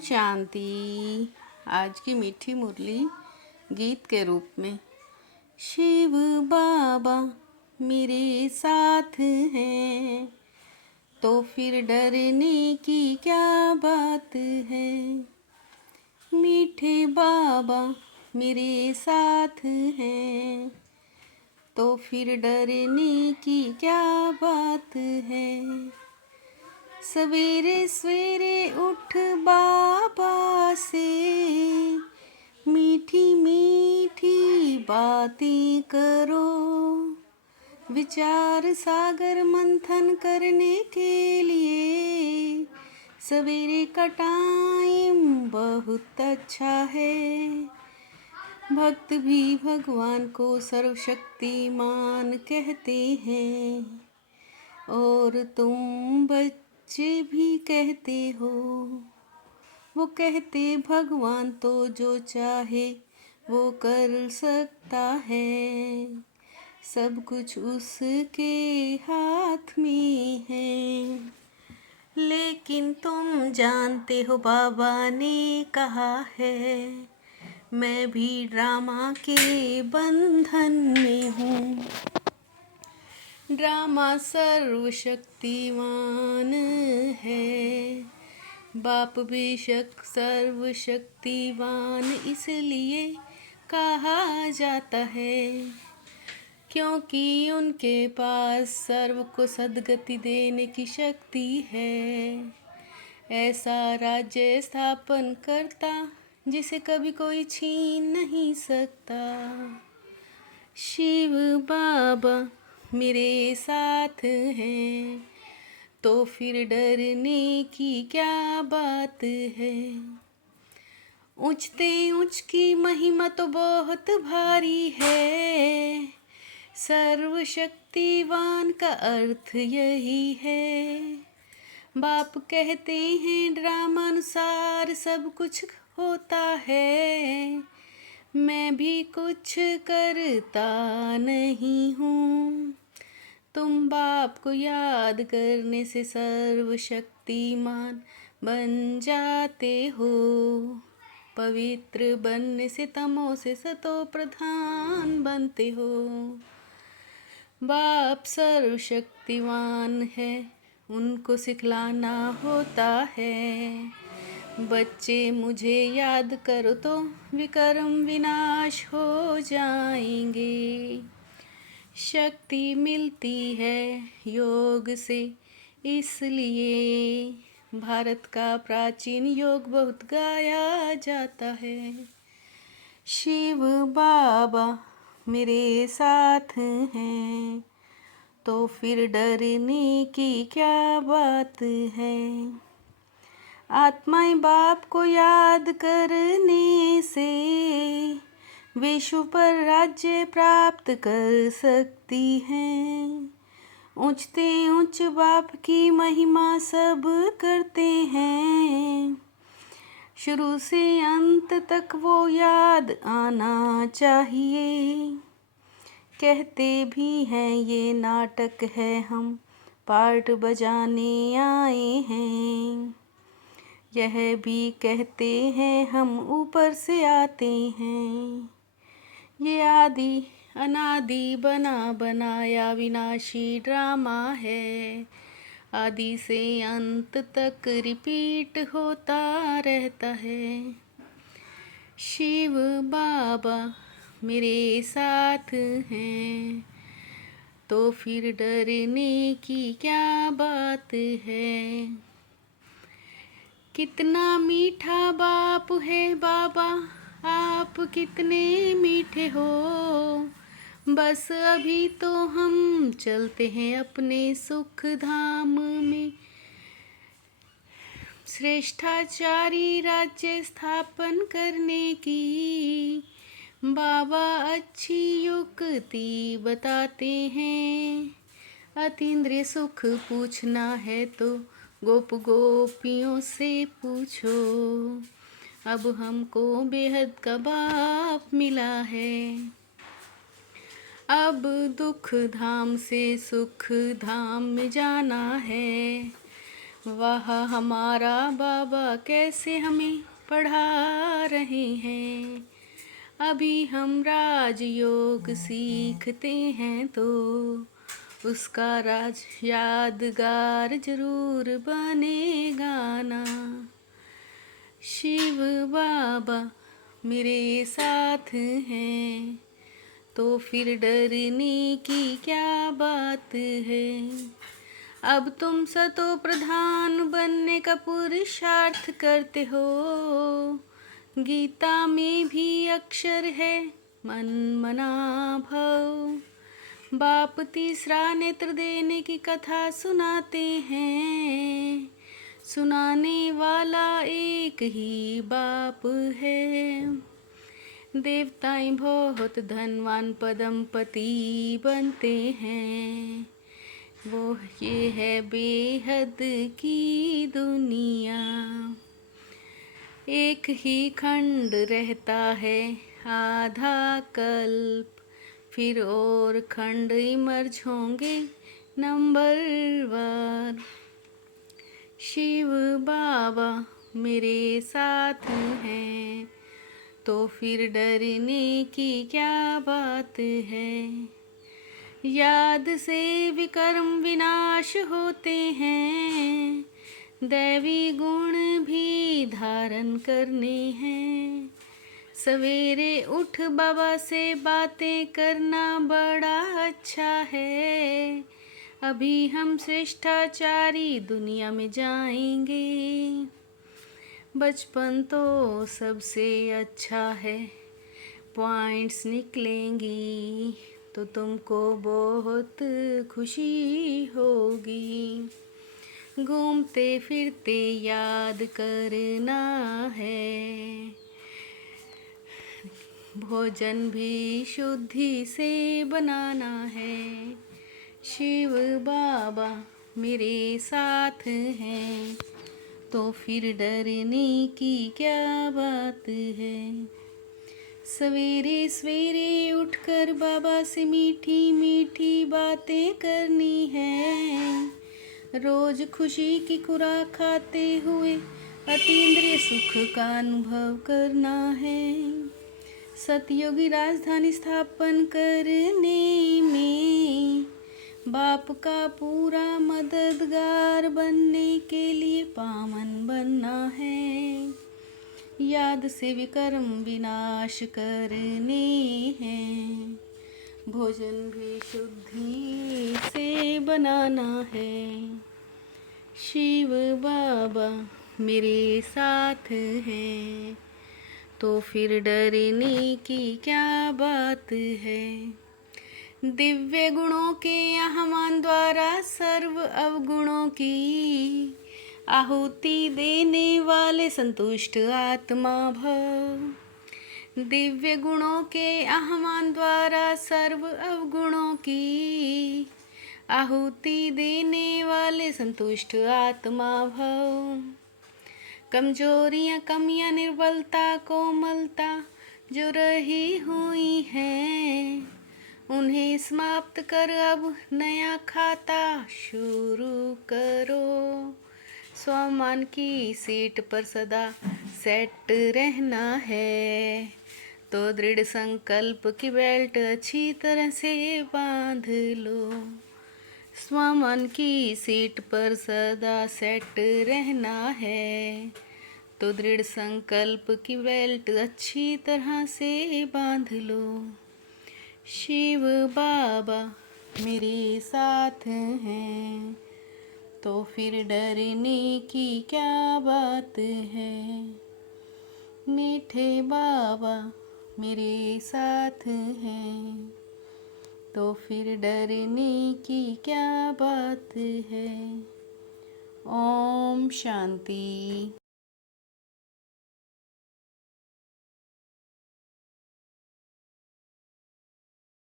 शांति। आज की मीठी मुरली गीत के रूप में। शिव बाबा मेरे साथ हैं तो फिर डरने की क्या बात है। मीठे बाबा मेरे साथ हैं तो फिर डरने की क्या बात है। सवेरे सवेरे उठ बाबा से मीठी मीठी बातें करो। विचार सागर मंथन करने के लिए सवेरे का टाइम बहुत अच्छा है। भक्त भी भगवान को सर्वशक्तिमान कहते हैं और तुम बच्चे भी कहते हो। वो कहते भगवान तो जो चाहे वो कर सकता है, सब कुछ उसके हाथ में है। लेकिन तुम जानते हो बाबा ने कहा है मैं भी ड्रामा के बंधन में हूँ। ड्रामा सर्वशक्तिमान है, बाप बेशक सर्वशक्तिमान इसलिए कहा जाता है क्योंकि उनके पास सर्व को सद्गति देने की शक्ति है। ऐसा राज्य स्थापन करता जिसे कभी कोई छीन नहीं सकता। शिव बाबा मेरे साथ हैं तो फिर डरने की क्या बात है। ऊंचते ऊंच की महिमा तो बहुत भारी है, सर्वशक्तिवान का अर्थ यही है। बाप कहते हैं ड्रामानुसार सब कुछ होता है, मैं भी कुछ करता नहीं हूँ। तुम बाप को याद करने से सर्वशक्तिमान बन जाते हो, पवित्र बनने से तमो से सतो प्रधान बनते हो। बाप सर्वशक्तिवान है, उनको सिखलाना होता है। बच्चे मुझे याद करो तो विकर्म विनाश हो जाएंगे। शक्ति मिलती है योग से, इसलिए भारत का प्राचीन योग बहुत गाया जाता है। शिव बाबा मेरे साथ हैं तो फिर डरने की क्या बात है। आत्माएं बाप को याद करने से विश्व पर राज्य प्राप्त कर सकती हैं। ऊंचते ऊंच बाप की महिमा सब करते हैं, शुरू से अंत तक वो याद आना चाहिए। कहते भी हैं ये नाटक है, हम पार्ट बजाने आए हैं। यह भी कहते हैं हम ऊपर से आते हैं। ये आदि अनादि बना बनाया विनाशी ड्रामा है, आदि से अंत तक रिपीट होता रहता है। शिव बाबा मेरे साथ हैं तो फिर डरने की क्या बात है। कितना मीठा बाप है बाबा, आप कितने मीठे हो। बस अभी तो हम चलते हैं अपने सुख धाम में, श्रेष्ठाचारी राज्य स्थापन करने की बाबा अच्छी युक्ति बताते हैं। अतीन्द्रिय सुख पूछना है तो गोप गोपियों से पूछो, अब हमको बेहद का बाप मिला है। अब दुख धाम से सुख धाम में जाना है, वाह हमारा बाबा कैसे हमें पढ़ा रहे हैं। अभी हम राजयोग सीखते हैं तो उसका राज यादगार जरूर बनेगा ना। शिव बाबा मेरे साथ हैं तो फिर डरने की क्या बात है। अब तुम सतो प्रधान बनने का पुरुषार्थ करते हो। गीता में भी अक्षर है मन मना भव। बाप तीसरा नेत्र देने की कथा सुनाते हैं। सुनाने वाला एक ही बाप है। देवताएं बहुत धनवान पदमपति बनते हैं। वो ये है बेहद की दुनिया। एक ही खंड रहता है आधा कल्प, फिर और खंड इमर्ज होंगे नंबरवार। शिव बाबा मेरे साथ हैं तो फिर डरने की क्या बात है। याद से विकर्म विनाश होते हैं। दैवी गुण भी धारण करने हैं। सवेरे उठ बाबा से बातें करना बड़ा अच्छा है। अभी हम श्रेष्ठाचारी दुनिया में जाएंगे। बचपन तो सबसे अच्छा है। पॉइंट्स निकलेंगी तो तुमको बहुत खुशी होगी। घूमते फिरते याद करना है। भोजन भी शुद्धि से बनाना है। शिव बाबा मेरे साथ हैं तो फिर डरने की क्या बात है। सवेरे सवेरे उठकर बाबा से मीठी मीठी बातें करनी है। रोज खुशी की खुराक खाते हुए अतीन्द्रिय सुख का अनुभव करना है। सतयुगी राजधानी स्थापन करने में बाप का पूरा मददगार बनने के लिए पावन बनना है। याद से विकर्म विनाश करने हैं। भोजन भी शुद्धि से बनाना है। शिव बाबा मेरे साथ हैं तो फिर डरने की क्या बात है। दिव्य गुणों के आह्वान द्वारा सर्व अवगुणों की आहुति देने वाले संतुष्ट आत्मा भव। दिव्य गुणों के आह्वान द्वारा सर्व अवगुणों की आहुति देने वाले संतुष्ट आत्मा भव। कमजोरियाँ कमियाँ निर्बलता कोमलता जो रही हुई हैं उन्हें समाप्त कर अब नया खाता शुरू करो। स्वाभिमान की सीट पर सदा सेट रहना है तो दृढ़ संकल्प की बेल्ट अच्छी तरह से बांध लो। स्वाभिमान की सीट पर सदा सेट रहना है तो दृढ़ संकल्प की बेल्ट अच्छी तरह से बांध लो। शिव बाबा मेरे साथ हैं तो फिर डरने की क्या बात है। मीठे बाबा मेरे साथ हैं तो फिर डरने की क्या बात है। ओम शांति।